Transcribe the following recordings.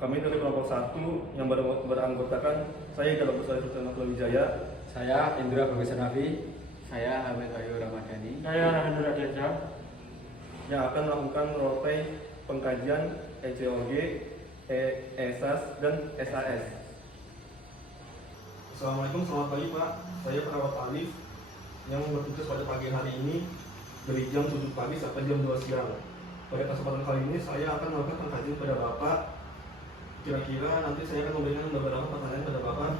Kami dari kelompok 1 yang beranggotakan saya Dr. Besari Sultan Wijaya, Saya Indra Bagus Nafi. Saya Hamid Bayu Ramadhani. Saya Rahendra Deja. yang akan melakukan role play pengkajian ECOG, ESAS, dan SAS. Assalamualaikum, selamat pagi Pak. Saya perawat Alif yang bertugas pada pagi hari ini dari jam 7 pagi sampai jam 2 siang. Pada kesempatan kali ini saya akan melakukan pengkajian pada Bapak. Kira-kira nanti saya akan memberikan beberapa pertanyaan pada Bapak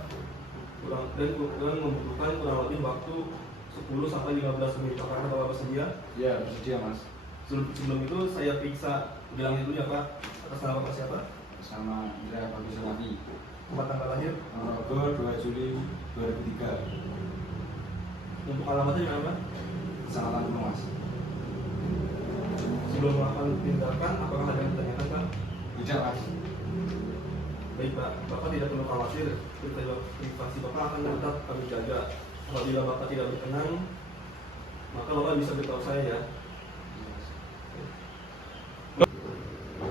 dan membutuhkan kurang lebih waktu 10 sampai 15 menit. Apakah Bapak bersedia? Ya, bersedia Mas. Sebelum itu saya periksa bilang dulu ya Pak. Atas nama Bapak siapa? Sama Indra Bagus Nafi. Tempat tanggal lahir? Ponorogo 2 Juli 2003. Untuk alamatnya di mana? Kecamatan Mas. Sebelum melakukan tindakan, apakah ada yang ditanyakan Pak? Tidak Mas. Baik Pak, Bapak tidak perlu khawatir, privasi Bapak akan tetap kami jaga. Apabila Bapak tidak berkenan, maka Bapak bisa beritahu saya ya.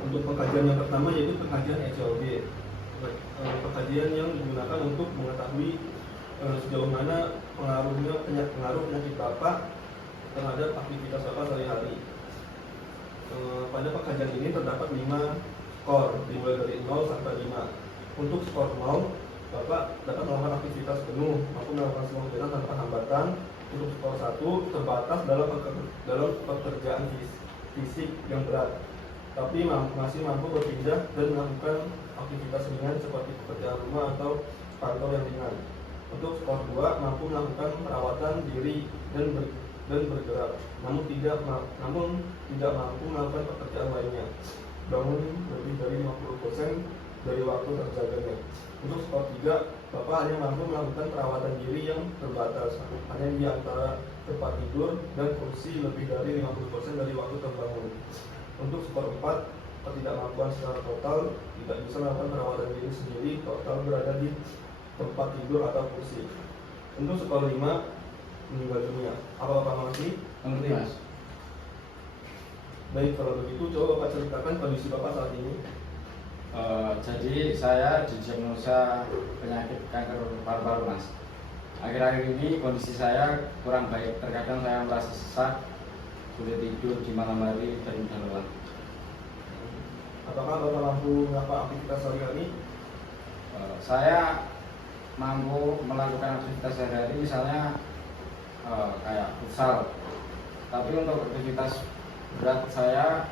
Untuk pengkajian yang pertama yaitu pengkajian ECOG, pengkajian yang digunakan untuk mengetahui sejauh mana pengaruh penyakit Bapak terhadap aktivitas Bapak sehari-hari. Pada pengkajian ini terdapat 5 skor, dimulai dari 0 sampai 5. Untuk skor 0, Bapak dapat melakukan aktivitas penuh maupun melakukan semua kegiatan tanpa hambatan. Untuk skor 1, terbatas dalam pekerjaan fisik yang berat, tapi masih mampu berpindah dan melakukan aktivitas ringan seperti pekerjaan rumah atau kantor yang ringan. Untuk skor 2, mampu melakukan perawatan diri dan bergerak, namun tidak mampu melakukan pekerjaan lainnya. Bangun lebih dari 50% dari waktu terjaganya. Untuk skor 3, Bapak hanya mampu melakukan perawatan diri yang terbatas, hanya di antara tempat tidur dan kursi lebih dari 50% dari waktu terbangun. Untuk skor 4, ketidakmampuan secara total, tidak bisa melakukan perawatan diri sendiri, total berada di tempat tidur atau kursi. Untuk skor 5, meninggal dunia. Apa Bapak mengerti? Mengerti Mas. Baik, kalau begitu coba Bapak ceritakan kondisi Bapak saat ini. Jadi saya didiagnosa penyakit kanker paru-paru Mas. Akhir-akhir ini kondisi saya kurang baik. Terkadang saya merasa sesak, sulit tidur di malam hari dan mudah lelah. Apakah Bapak mampu melakukan aktivitas sehari-hari? Saya mampu melakukan aktivitas sehari-hari, misalnya kayak futsal. Tapi untuk aktivitas berat saya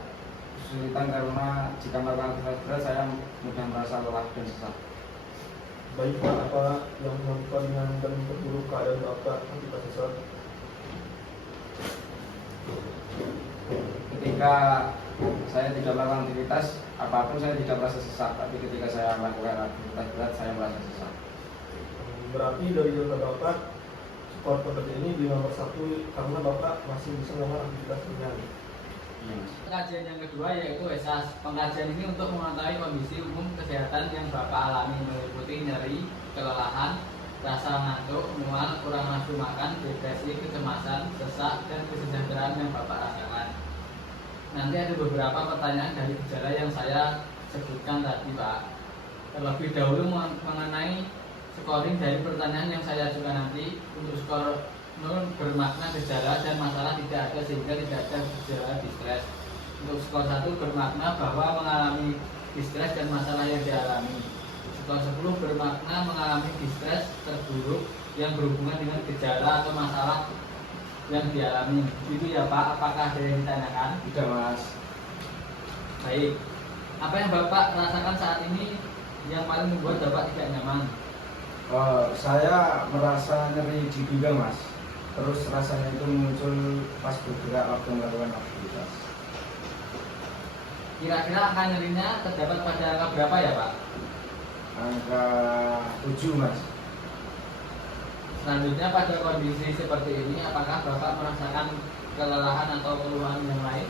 kesulitan karena jika melakukan aktivitas berat saya mudah merasa lelah dan sesak. Baik Pak, apa yang menyebabkan ringan dan memperburuk keadaan Bapak ketika sesak? Ketika saya tidak melakukan aktivitas apapun saya tidak merasa sesak, tapi ketika saya melakukan aktivitas berat saya merasa sesak. Berarti dari data Bapak, skor pekerja ini di nomor 1 karena Bapak masih bisa melakukan aktivitas ringan. Kajian yang kedua yaitu ESAS. Pengkajian ini untuk mengetahui kondisi umum kesehatan yang Bapak alami, meliputi nyeri, kelelahan, rasa ngantuk, mual, kurang nafsu makan, depresi, kecemasan, sesak, dan kesejahteraan yang Bapak rasakan. Nanti ada beberapa pertanyaan dari gejala yang saya sebutkan tadi Pak. Terlebih dahulu mengenai scoring dari pertanyaan yang saya ajukan nanti. Untuk skor 0 bermakna gejala dan masalah tidak ada sehingga tidak ada gejala distres. Untuk skor 1 bermakna bahwa mengalami distres dan masalah yang dialami. Skor 10 bermakna mengalami distres terburuk yang berhubungan dengan gejala atau masalah yang dialami. Itu ya Pak, apakah ada yang ditanyakan? Tidak Mas. Baik. Apa yang Bapak rasakan saat ini yang paling membuat Bapak tidak nyaman? Saya merasa nyeri di pinggang Mas. Terus rasanya itu muncul pas bergerak waktu melakukan aktivitas. Kira-kira angka nyerinya terdapat pada angka berapa ya Pak? Angka 7 Mas. Selanjutnya pada kondisi seperti ini apakah Bapak merasakan kelelahan atau keluhan yang lain?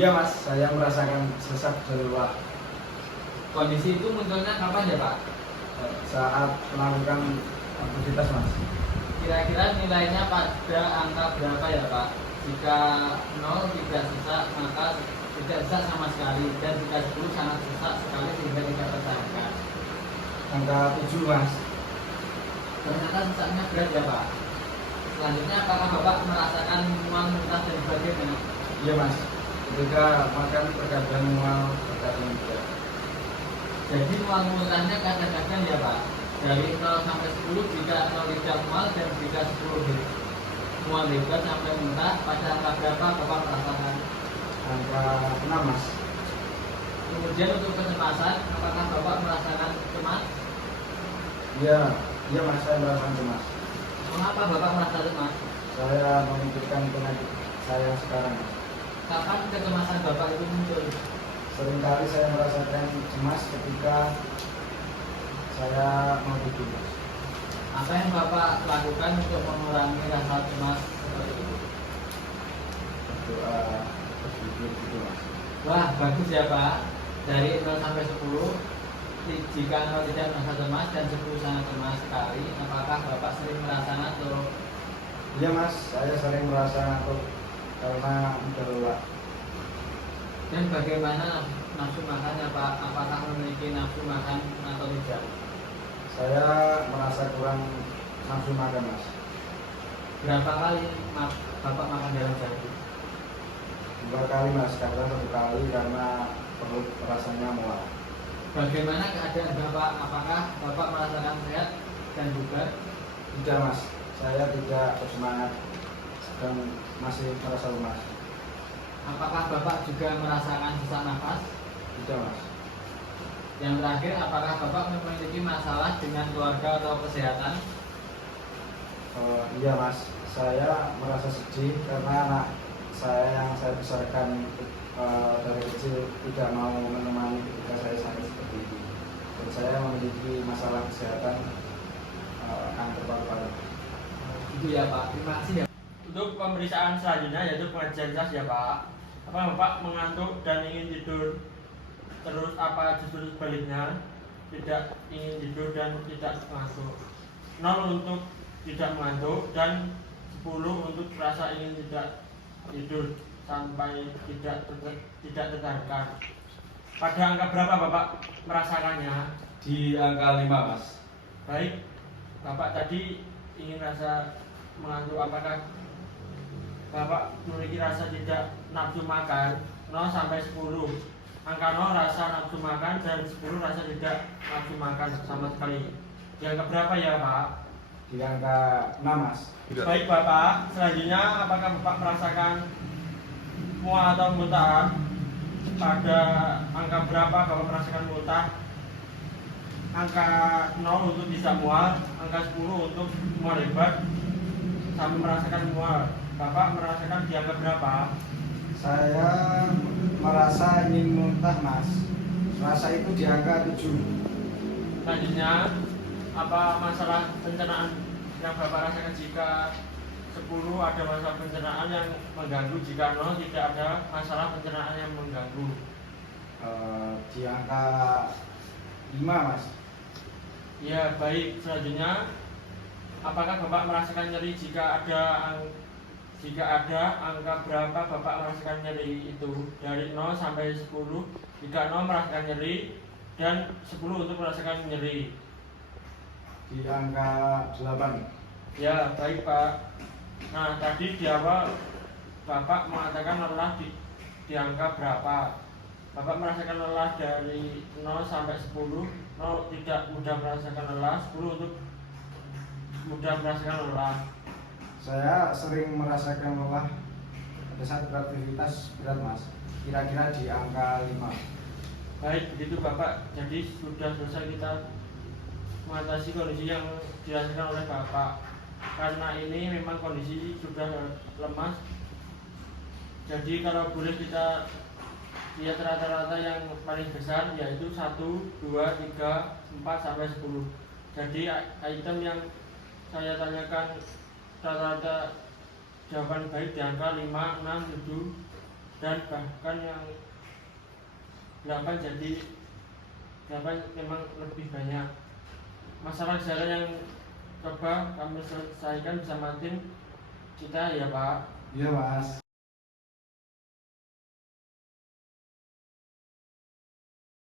Iya Mas, saya merasakan sesak dan lelah. Kondisi itu munculnya kapan ya Pak? Saat melakukan aktivitas Mas. Kira-kira nilainya pada angka berapa ya Pak? Jika 0 tidak sesak maka tidak sesak sama sekali, dan jika 10 sangat sesak sekali sehingga tidak tersadarkan. Angka 7 mas. Ternyata sesaknya berat ya Pak. Selanjutnya apakah Bapak merasakan mual, muntah dan sebagainya? Iya mas, ketika makan terkadang mual, terkadang tidak. Jadi mual muntahnya kadang-kadang ya Pak. Dari 0 sampai 10 jika 0 tidak mual dan jika 10 mual hebat sampai muntah, pada angka berapa Bapak merasakan? Angka 6 mas. Kemudian untuk kecemasan, apakah Bapak merasakan cemas? Iya, iya mas, saya merasakan cemas. Mengapa Bapak merasa cemas? Saya memikirkan penyakit saya sekarang mas. Kapan kecemasan Bapak itu muncul? Seringkali saya merasakan cemas ketika saya mau tidur mas. Apa yang Bapak lakukan untuk mengurangi rasa cemas seperti itu? Berdoa, berpikir gitu mas. Wah, bagus ya Pak. Dari 0 sampai 10, jika 0 tidak merasa cemas dan 10 sangat cemas sekali, apakah Bapak sering merasa ngantuk? Iya mas, saya sering merasa ngantuk karena udah lelah. Dan bagaimana nafsu makannya Pak? Apakah memiliki nafsu makan atau tidak? Saya merasa kurang nafsu makan mas. Berapa kali Bapak makan dalam sehari? 2 kali mas, kadang 1 kali karena perut rasanya mual. Bagaimana keadaan Bapak? Apakah Bapak merasakan sehat dan bugar? Tidak mas, saya tidak bersemangat dan masih merasa lemas. Apakah Bapak juga merasakan sesak nafas? Tidak mas. Yang terakhir, apakah Bapak memiliki masalah dengan keluarga atau kesehatan? Iya mas, saya merasa sedih karena anak saya yang saya besarkan dari kecil tidak mau menemani ketika saya sakit seperti itu. Dan saya memiliki masalah kesehatan kanker paru-paru. Itu ya Pak, terima kasih ya. Untuk pemeriksaan selanjutnya yaitu pengajian jas ya Pak. Apa Bapak mengantuk dan ingin tidur? Terus apa justru sebaliknya? Tidak ingin tidur dan tidak mengantuk. 0 untuk tidak mengantuk dan 10 untuk rasa ingin tidak tidur sampai tidak tersadarkan. Pada angka berapa Bapak merasakannya? Di angka 5 mas. Baik, Bapak tadi ingin rasa mengantuk, apakah Bapak memiliki rasa tidak nafsu makan 0 sampai 10? Angka 0 rasa nafsu makan dan 10 rasa tidak nafsu makan sama sekali. Di angka berapa ya Pak? Di angka 6 mas. Baik Bapak, selanjutnya apakah Bapak merasakan mual atau muntah? Pada angka berapa Bapak merasakan muntah? Angka 0 untuk bisa mual, angka 10 untuk mual hebat sampai merasakan mual. Bapak merasakan di angka berapa? Saya merasa ingin muntah mas. Rasa itu di angka 7. Selanjutnya, apa masalah pencernaan yang Bapak rasakan? Jika 10 ada masalah pencernaan yang mengganggu, jika 0 tidak ada masalah pencernaan yang mengganggu. Di angka 5 mas. Ya baik, selanjutnya apakah Bapak merasakan nyeri? Jika ada angka berapa Bapak merasakan nyeri itu? Dari 0 sampai 10. Jika 0 merasakan nyeri dan 10 untuk merasakan nyeri. Di angka 8. Ya baik Pak. Nah tadi di awal Bapak mengatakan lelah di angka berapa? Bapak merasakan lelah dari 0 sampai 10. 0 tidak mudah merasakan lelah, 10 untuk mudah merasakan lelah. Saya sering merasakan lelah pada saat beraktivitas berat mas. Kira-kira di angka 5. Baik, begitu Bapak. Jadi sudah selesai kita mengatasi kondisi yang dirasakan oleh Bapak. Karena ini memang kondisi sudah lemas. Jadi kalau boleh kita lihat rata-rata yang paling besar yaitu 1, 2, 3, 4 sampai 10. Jadi item yang saya tanyakan rata-rata jawaban baik di angka 5, 6, 7 dan bahkan yang 8, jadi 8 memang lebih banyak. Masalah kesehatan yang coba kami selesaikan bersama tim kita ya Pak. Iya, Mas.